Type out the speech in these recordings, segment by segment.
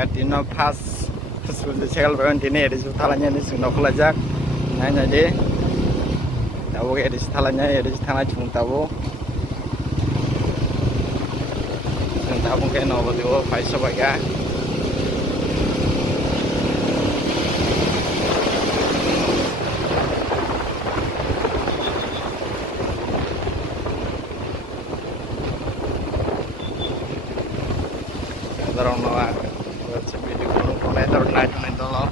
Katino pas sudah sekal berhenti di setalanya di sini kolajak nanya deh tahu kayak di setalanya ya di setalanya cuma tahu kayak nopo tuh paisa baga dorong noa sepi di gunung konetor naik lo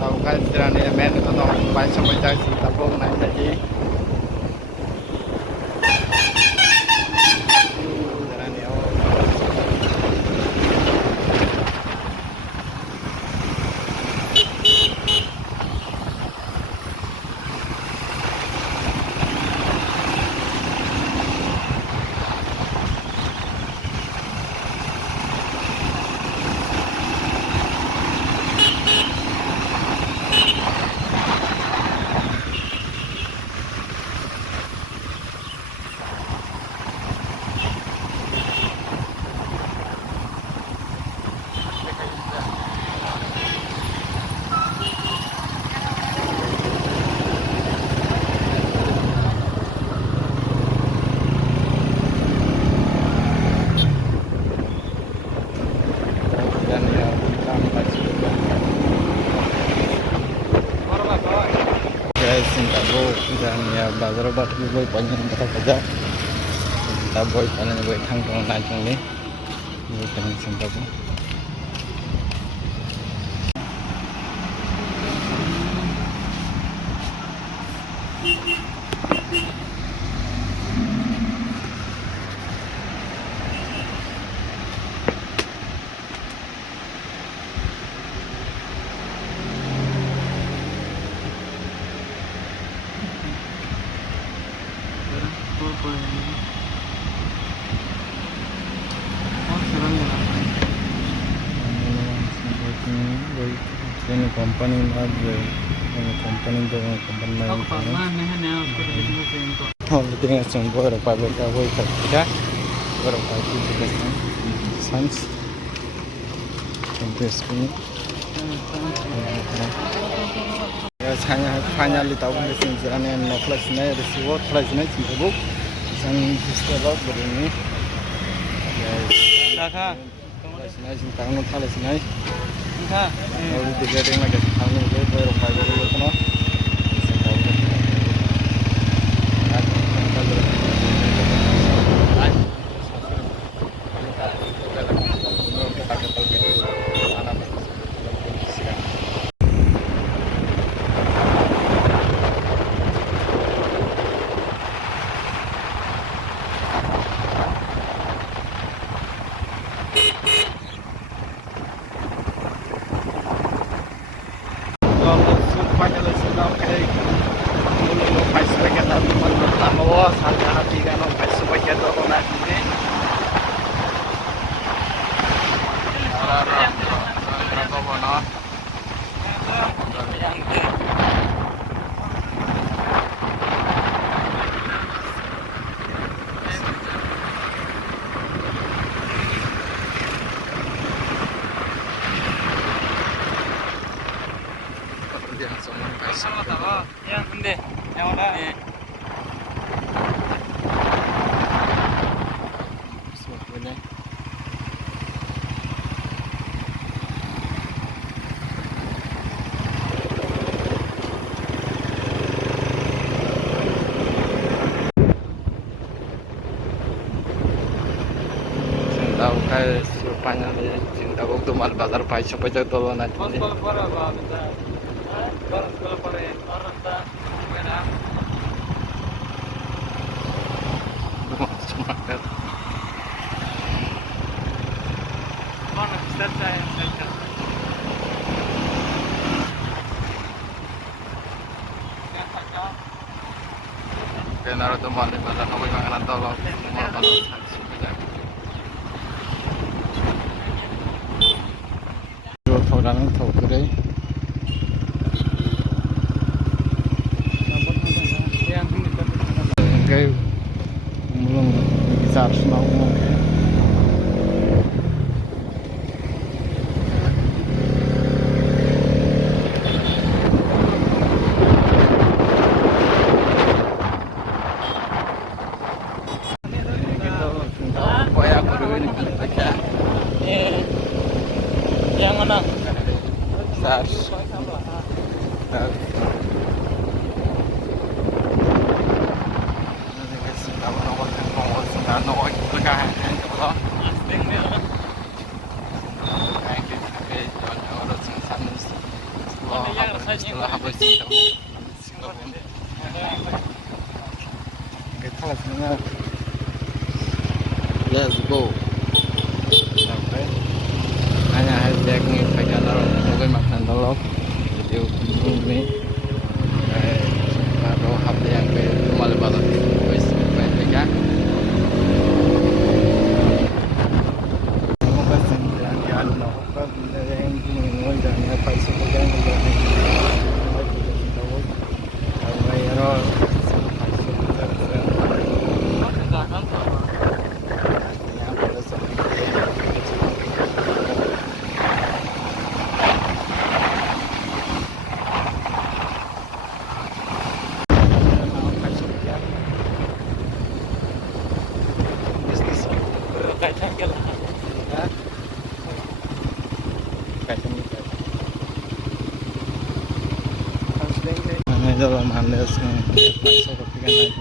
tahu kan jalan men itu no paisa baga sih tabung naik jadi dan ya bazar bat boy panjang kata saja kita boy panen boy thang tong naik ni boy panen sinta bu ini company ada company dengan company lain oh dengan sumber berapa berapa boy kerja berapa itu juga sans sampai sini ya hanya finally tahu di sini jalannya Netflix nih receiver Netflix nih cuma san distelok begini ya kakak Netflix nih tangan Netflix nih और ticketing में कैसे खाने के लिए रुपए को इतना Ya, 근데 영어나 예. Sebenarnya tahu kayak supaya nih cinta waktu mal bazar pai supaya tuh nanti semangat. Mana bisa saya naruh tuh balik pada kamu makanan tolong mau tolong dua orang tahu kiri cái belum bisa harus mau yang mana? Sars. Let's go. Hanya hijack nih bagian mungkin makan telur video ini baru HP yang ke rumah lebaran wes baik ya kamu pasti yang anu apa yang ngomong dan apa sih yang dalam Andes pasok kepikan lagi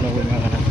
nunggu makanan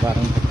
barang